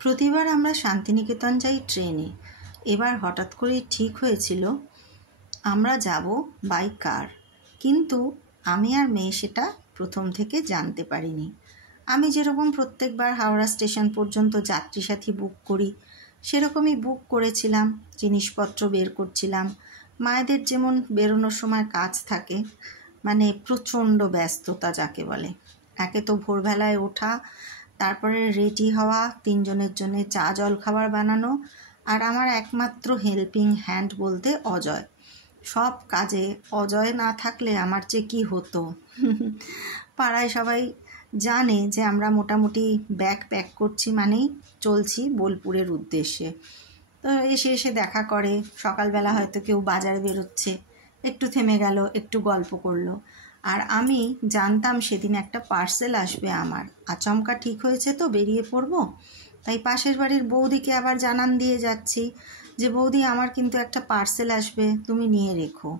প্রতিবার আমরা শান্তিনিকেতন যাই ট্রেনে। এবার হঠাৎ করে ঠিক হয়েছিল আমরা যাব বাই কার, কিন্তু আমি আর মেয়ে সেটা প্রথম থেকে জানতে পারিনি। আমি যেরকম প্রত্যেকবার হাওড়া স্টেশন পর্যন্ত যাত্রী সাথী বুক করি সেরকমই বুক করেছিলাম। জিনিসপত্র বের করছিলাম। মায়েদের যেমন বেরোনোর সময় কাজ থাকে, মানে প্রচণ্ড ব্যস্ততা যাকে বলে। একে তো ভোরবেলায় ওঠা, তারপরে রেডি হওয়া, তিনজনের জন্য চা জল খাবার বানানো, আর আমার একমাত্র হেল্পিং হ্যান্ড বলতে অজয়। সব কাজে অজয় না থাকলে আমার যে কি হতো। পাড়ায় সবাই জানে যে আমরা মোটামুটি ব্যাগ প্যাক করছি, মানেই চলছি বোলপুরের উদ্দেশ্যে। তো এসে দেখা করে। সকালবেলা হয়তো কেউ বাজারে বেরোচ্ছে, একটু থেমে গেল, একটু গল্প করলো। আর আমি জানতাম সেদিন একটা পার্সেল আসবে আমার। আচমকা ঠিক হয়েছে তো বেরিয়ে পড়বো, তাই পাশের বাড়ির বৌদিকে আবার জানান দিয়ে যাচ্ছি যে বৌদি আমার কিন্তু একটা পার্সেল আসবে, তুমি নিয়ে রেখো।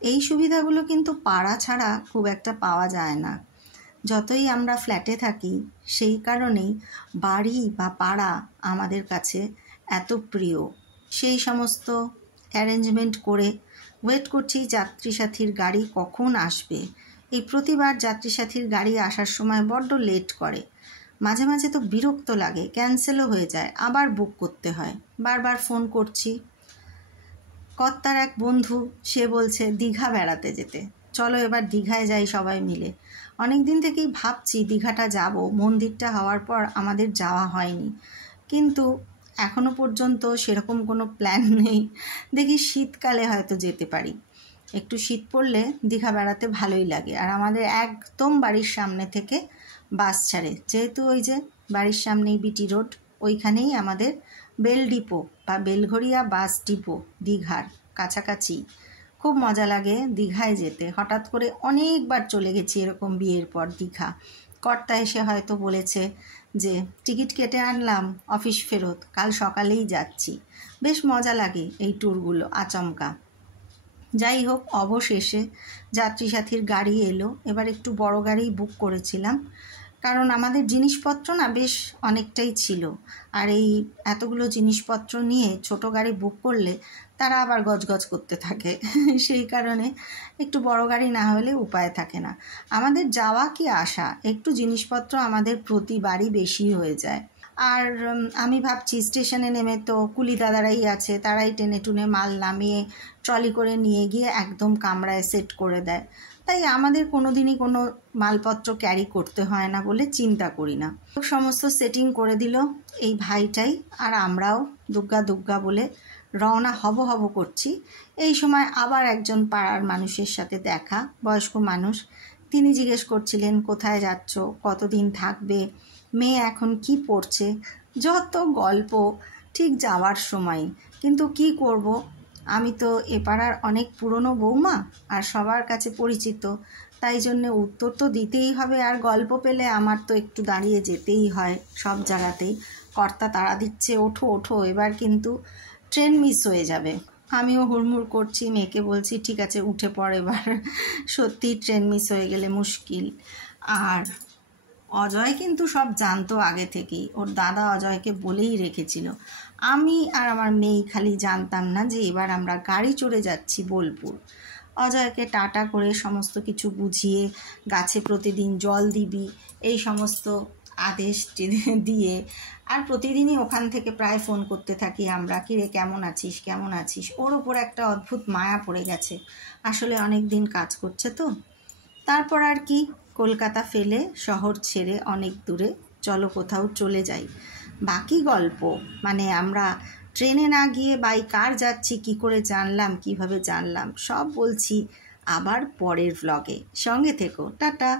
এই সুবিধাগুলো কিন্তু পাড়া ছাড়া খুব একটা পাওয়া যায় না। যতই আমরা ফ্ল্যাটে থাকি, সেই কারণেই বাড়ি বা পাড়া আমাদের কাছে এত প্রিয়। সেই সমস্ত অ্যারেঞ্জমেন্ট করে ওয়েট করছি যাত্রী সাথীর গাড়ি কখন আসবে। এই প্রতিবার যাত্রী সাথীর গাড়ি আসার সময় বড্ড লেট করে। মাঝে মাঝে তো বিরক্ত লাগে, ক্যান্সেলও হয়ে যায়, আবার বুক করতে হয়। বারবার ফোন করছি। কর্তার এক বন্ধু, সে বলছে দীঘা বেড়াতে যেতে, চলো এবার দীঘায় যাই সবাই মিলে। অনেক দিন থেকেই ভাবছি দীঘাটা যাব, মন্দিরটা হওয়ার পর আমাদের যাওয়া হয়নি, কিন্তু এখনো পর্যন্ত সেরকম কোনো প্ল্যান নেই। দেখি শীতকালে হয়তো যেতে পারি। একটু শীত পড়লে দীঘা বেড়াতে ভালোই লাগে। আর আমাদের একদম বাড়ির সামনে থেকে বাস ছাড়ে, যেহেতু ওই যে বাড়ির সামনেই বিটি রোড, ওইখানেই আমাদের বেল ডিপো বা বেলঘরিয়া বাস ডিপো দীঘার কাছাকাছি। খুব মজা লাগে দীঘায় যেতে। হঠাৎ করে অনেকবার চলে গেছি এরকম বিয়ের পর দীঘা। কর্তা এসে হয়তো বলেছে যে টিকিট কেটে আনলাম, অফিস ফেরত, কাল সকালেই যাচ্ছি। বেশ মজা লাগে এই ট্যুরগুলো আচমকা। যাই হোক, অবশেষে যাত্রী সাথীর গাড়ি এলো। এবার একটু বড় গাড়ি বুক করেছিলাম, কারণ আমাদের জিনিসপত্র না বেশ অনেকটাই ছিল। আর এই এতগুলো জিনিসপত্র নিয়ে ছোট গাড়ি বুক করলে তারা আবার গজগজ করতে থাকে। সেই কারণে একটু বড় গাড়ি না হলে উপায় থাকে না। আমাদের যাওয়া কি আসা, একটু জিনিসপত্র আমাদের প্রতিবারই বেশি হয়ে যায়। আর আমি ভাবছি স্টেশনে নেমে তো কুলি দাদারাই আছে, তারাই টেনে টুনে মাল নামিয়ে ট্রলি করে নিয়ে গিয়ে একদম কামরায় সেট করে দেয়। তাই আমাদের কোনো দিনই কোনো মালপত্র ক্যারি করতে হয় না বলে চিন্তা করি না। সমস্ত সেটিং করে দিল এই ভাইটাই, আর আমরাও দুগ্গা দুগ্গা বলে রওনা হব করছি। এই সময় আবার একজন পাড়ার মানুষের সাথে দেখা, বয়স্ক মানুষ। তিনি জিজ্ঞেস করছিলেন কোথায় যাচ্ছ, কতদিন থাকবে, মেয়ে এখন কি পড়ছে, যত গল্প ঠিক যাওয়ার সময়। কিন্তু কি করব, আমি তো এ পাড়ার অনেক পুরনো বৌমা আর সবার কাছে পরিচিত, তাই জন্যে উত্তর তো দিতেই হবে। আর গল্প পেলে আমার তো একটু দাঁড়িয়ে যেতেই হয় সব জায়গাতেই। কর্তা তাড়া দিচ্ছে, ওঠো ওঠো, এবার কিন্তু ট্রেন মিস হয়ে যাবে। আমিও হুড়মুড় করছি, মেয়েকে বলছি ঠিক আছে উঠে পড় এবার, সত্যি ট্রেন মিস হয়ে গেলে মুশকিল। আর অজয় কিন্তু সব জানতো আগে থেকেই, ওর দাদা অজয়কে বলেই রেখেছিল। আমি আর আমার মেয়ে খালি জানতাম না যে এবার আমরা গাড়ি চড়ে যাচ্ছি বোলপুর। অজয়কে টাটা করে সমস্ত কিছু বুঝিয়ে, গাছে প্রতিদিন জল দিবি এই সমস্ত আদেশ দিয়ে, আর প্রতিদিনই ওখান থেকে প্রায় ফোন করতে থাকি আমরা, কিরে কেমন আছিস কেমন আছিস। ওর ওপর একটা অদ্ভুত মায়া পড়ে গেছে, আসলে অনেক দিন কাজ করছে তো। তারপর আর কি, কলকাতা ফেলে শহর ছেড়ে অনেক দূরে, চলো কোথাও চলে যাই। বাকি গল্প মানে আমরা ট্রেনে না গিয়ে বাই কার যাচ্ছি, কি করে জানলাম, কিভাবে জানলাম, সব বলছি আবার পরের ভ্লগে। সঙ্গে থেকো, টাটা।